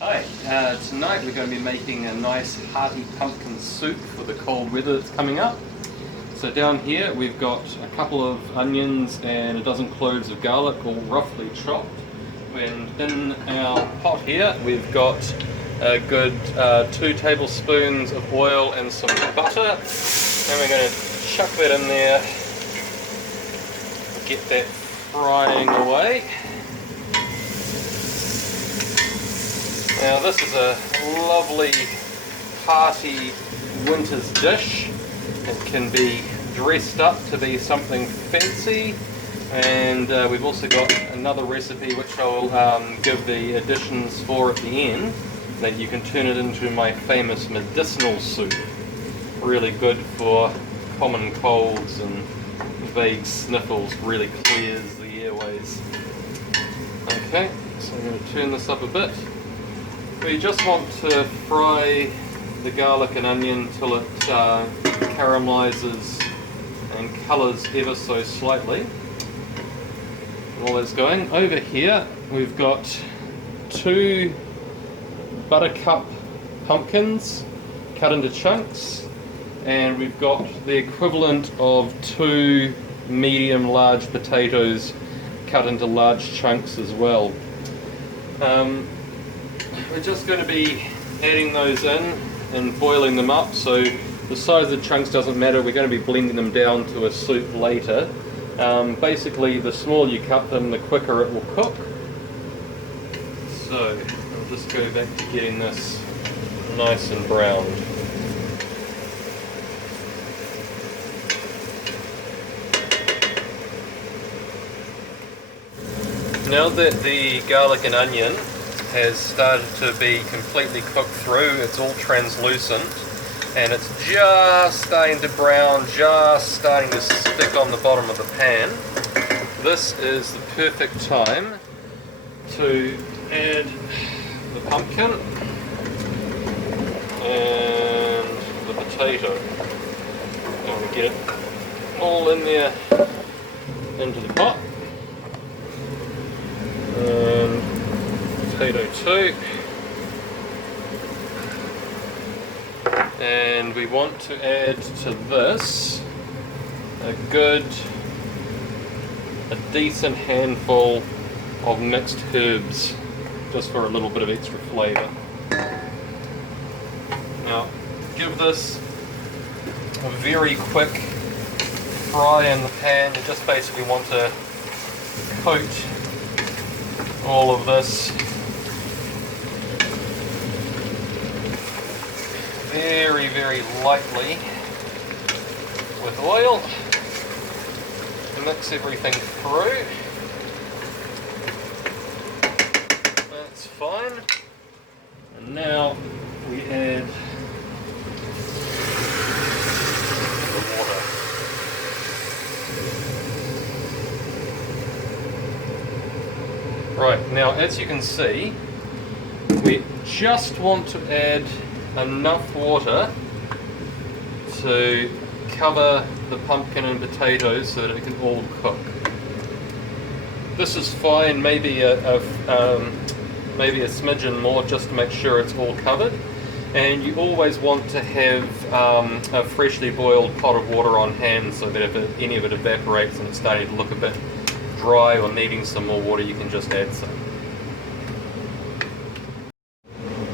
Hi, tonight we're going to be making a nice hearty pumpkin soup for the cold weather that's coming up. So down here we've got a couple of onions and a dozen cloves of garlic, all roughly chopped. And in our pot here we've got a good 2 tablespoons of oil and some butter. And we're going to chuck that in there, get that frying away. Now this is a lovely hearty winter's dish. It can be dressed up to be something fancy, and we've also got another recipe which I'll give the additions for at the end, that you can turn it into my famous medicinal soup. Really good for common colds and vague sniffles, really clears the airways. Okay, so I'm going to turn this up a bit. We just want to fry the garlic and onion till it caramelizes and colors ever so slightly. While that's going, over here we've got 2 buttercup pumpkins cut into chunks, and we've got the equivalent of 2 medium large potatoes cut into large chunks as well. We're just going to be adding those in and boiling them up, so the size of the chunks doesn't matter. We're going to be blending them down to a soup later. Basically, the smaller you cut them, the quicker it will cook. So I'll just go back to getting this nice and browned. Now that the garlic and onion has started to be completely cooked through, it's all translucent and it's just starting to brown, just starting to stick on the bottom of the pan. This is the perfect time to add the pumpkin and the potato. And we get it all in there into the pot. And potato 2, and we want to add to this a decent handful of mixed herbs, just for a little bit of extra flavour. Now give this a very quick fry in the pan. You just basically want to coat all of this very, very lightly with oil. Mix everything through. That's fine. And now we add the water. Right, now as you can see, we just want to add enough water to cover the pumpkin and potatoes so that it can all cook. This is fine, maybe a smidgen more just to make sure it's all covered. And you always want to have a freshly boiled pot of water on hand, so that if any of it evaporates and it's starting to look a bit dry or needing some more water, you can just add some.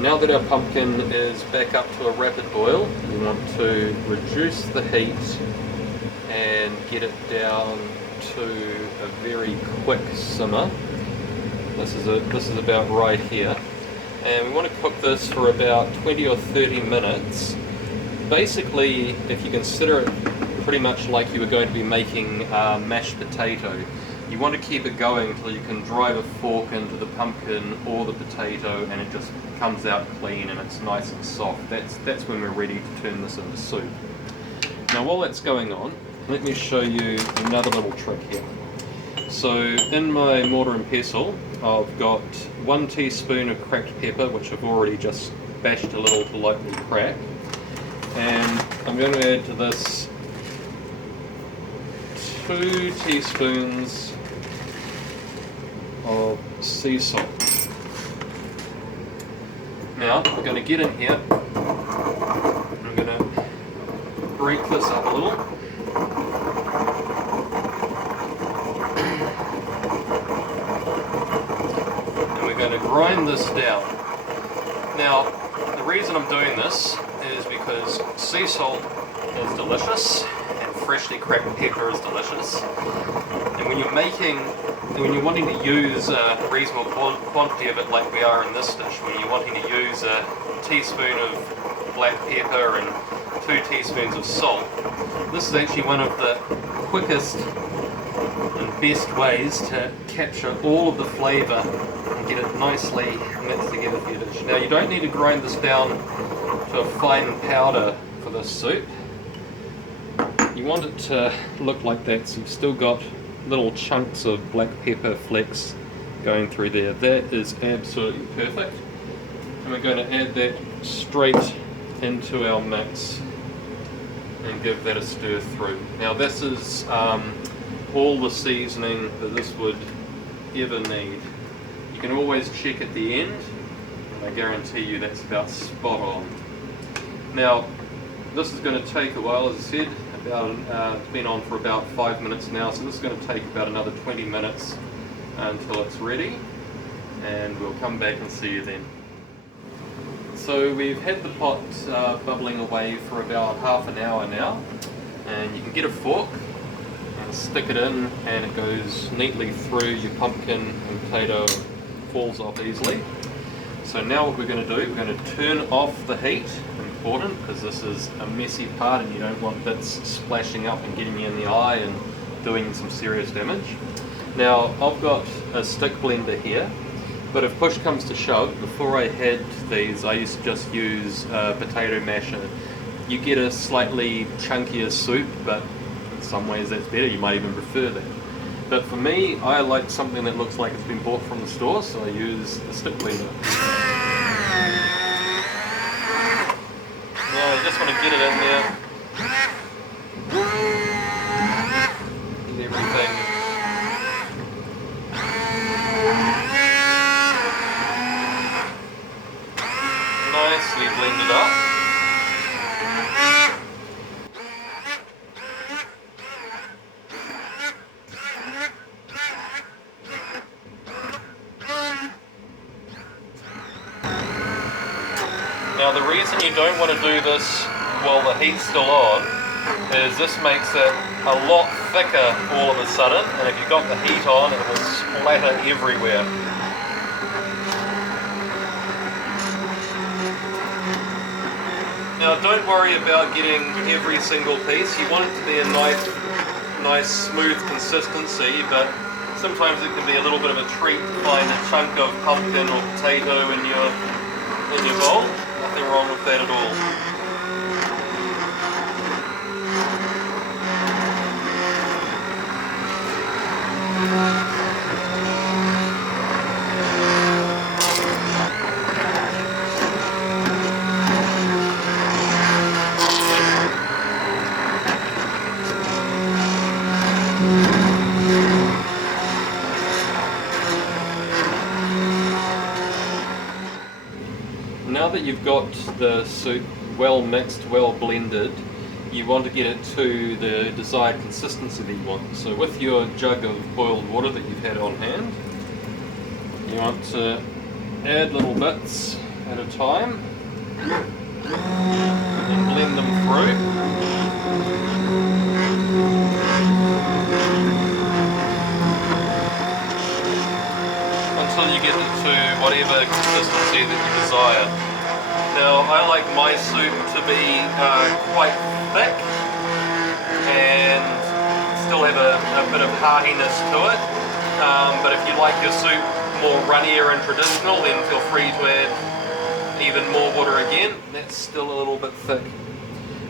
Now that our pumpkin is back up to a rapid boil, we want to reduce the heat and get it down to a very quick simmer. This is about right here. And we want to cook this for about 20 or 30 minutes. Basically, if you consider it pretty much like you were going to be making mashed potato, you want to keep it going until you can drive a fork into the pumpkin or the potato and it just comes out clean and it's nice and soft. That's when we're ready to turn this into soup. Now while that's going on, let me show you another little trick here. So in my mortar and pestle, I've got 1 teaspoon of cracked pepper, which I've already just bashed a little to lightly crack. And I'm going to add to this 2 teaspoons of sea salt. Now we're going to get in here. I'm going to break this up a little. And we're going to grind this down. Now, the reason I'm doing this is because sea salt is delicious and freshly cracked pepper is delicious. And when you're wanting to use a reasonable quantity of it like we are in this dish, when you're wanting to use a teaspoon of black pepper and 2 teaspoons of salt, this is actually one of the quickest and best ways to capture all of the flavour and get it nicely mixed together for your dish. Now you don't need to grind this down to a fine powder for this soup. You want it to look like that, so you've still got little chunks of black pepper flecks going through there. That is absolutely perfect. And we're going to add that straight into our mix and give that a stir through. Now this is all the seasoning that this would ever need. You can always check at the end, and I guarantee you that's about spot on. Now this is going to take a while, as I said. It's been on for about 5 minutes now, so this is going to take about another 20 minutes until it's ready, and we'll come back and see you then. So we've had the pot bubbling away for about half an hour now, and you can get a fork and stick it in and it goes neatly through your pumpkin and potato, falls off easily. So now what we're going to do, we're going to turn off the heat. Important, because this is a messy part and you don't want bits splashing up and getting you in the eye and doing some serious damage. Now I've got a stick blender here, but if push comes to shove, before I had these I used to just use a potato masher. You get a slightly chunkier soup, but in some ways that's better, you might even prefer that. But for me, I like something that looks like it's been bought from the store, so I use the stick blender. Now you just want to get it in there, get everything nicely blended up. Now the reason you don't want to do this while the heat's still on is this makes it a lot thicker all of a sudden, and if you've got the heat on it will splatter everywhere. Now don't worry about getting every single piece. You want it to be a nice smooth consistency, but sometimes it can be a little bit of a treat to find a chunk of pumpkin or potato in your bowl. Nothing wrong with that at all. Now that you've got the soup well mixed, well blended, you want to get it to the desired consistency that you want. So with your jug of boiled water that you've had on hand, you want to add little bits at a time and blend them through. Until you get it to whatever consistency that you desire. Now I like my soup to be quite thick and still have a bit of heartiness to it, but if you like your soup more runnier and traditional, then feel free to add even more water again. That's still a little bit thick.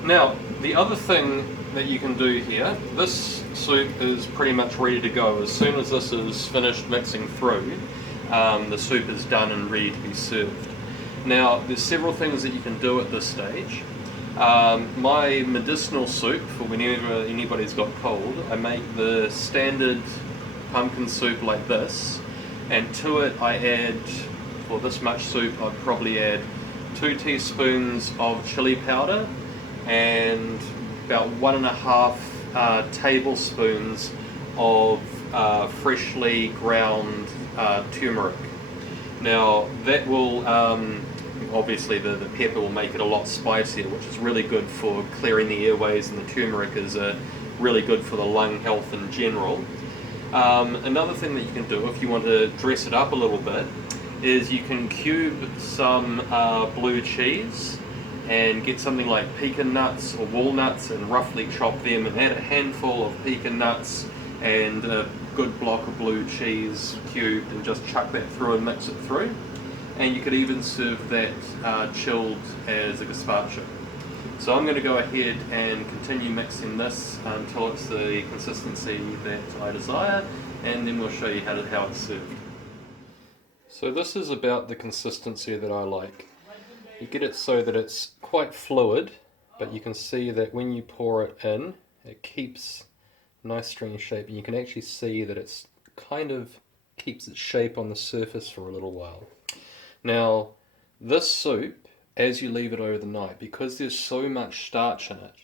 Now the other thing that you can do here, this soup is pretty much ready to go. As soon as this is finished mixing through, the soup is done and ready to be served. Now there's several things that you can do at this stage. My medicinal soup, for whenever anybody's got cold, I make the standard pumpkin soup like this, and to it I add, for this much soup I'd probably add 2 teaspoons of chili powder, and about 1.5 tablespoons of freshly ground turmeric. Now that will, obviously the pepper will make it a lot spicier, which is really good for clearing the airways, and the turmeric is really good for the lung health in general. Another thing that you can do if you want to dress it up a little bit is you can cube some blue cheese and get something like pecan nuts or walnuts and roughly chop them, and add a handful of pecan nuts and a good block of blue cheese cubed, and just chuck that through and mix it through. And you could even serve that chilled as a gazpacho. So I'm going to go ahead and continue mixing this until it's the consistency that I desire, and then we'll show you how it's served. So this is about the consistency that I like. You get it so that it's quite fluid, but you can see that when you pour it in, it keeps nice stringy shape, and you can actually see that it's kind of keeps its shape on the surface for a little while. Now, this soup, as you leave it over the night, because there's so much starch in it,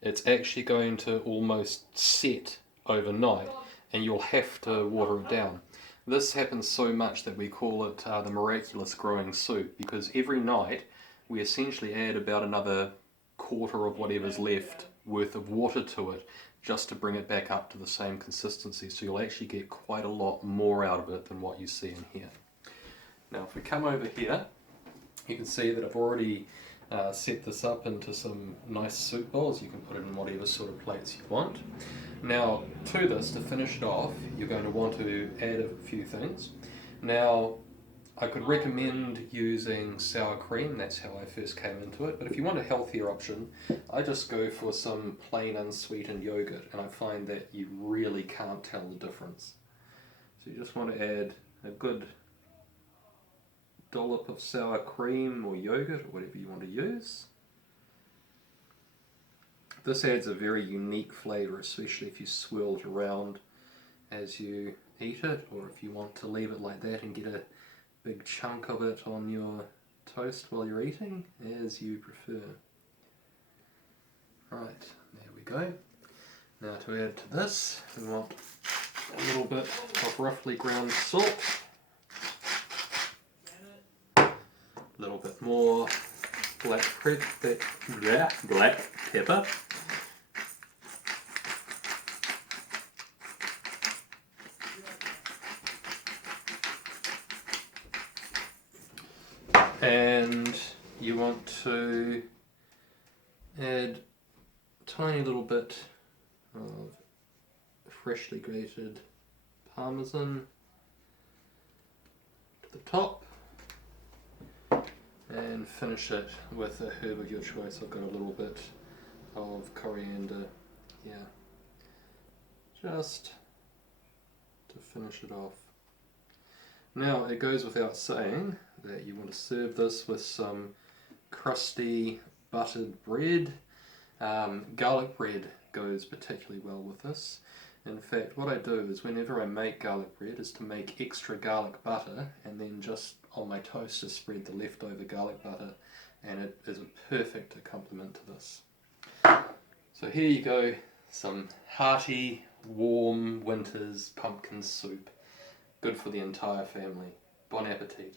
it's actually going to almost set overnight, and you'll have to water it down. This happens so much that we call it the miraculous growing soup, because every night we essentially add about another quarter of whatever's left worth of water to it, just to bring it back up to the same consistency. So you'll actually get quite a lot more out of it than what you see in here. Now if we come over here, you can see that I've already set this up into some nice soup bowls. You can put it in whatever sort of plates you want. Now to this, to finish it off, you're going to want to add a few things. Now I could recommend using sour cream, that's how I first came into it, but if you want a healthier option, I just go for some plain unsweetened yogurt, and I find that you really can't tell the difference. So you just want to add a good dollop of sour cream or yogurt, or whatever you want to use. This adds a very unique flavour, especially if you swirl it around as you eat it, or if you want to leave it like that and get a big chunk of it on your toast while you're eating, as you prefer. Right, there we go. Now to add to this, we want a little bit of roughly ground salt, a little bit more black pepper, and you want to add a tiny little bit of freshly grated parmesan to the top, and finish it with a herb of your choice. I've got a little bit of coriander here, just to finish it off. Now it goes without saying that you want to serve this with some crusty buttered bread. Garlic bread goes particularly well with this. In fact, what I do is whenever I make garlic bread is to make extra garlic butter, and then just on my toast to spread the leftover garlic butter, and it is a perfect accompaniment to this. So here you go, some hearty, warm winter's pumpkin soup. Good for the entire family. Bon appetit.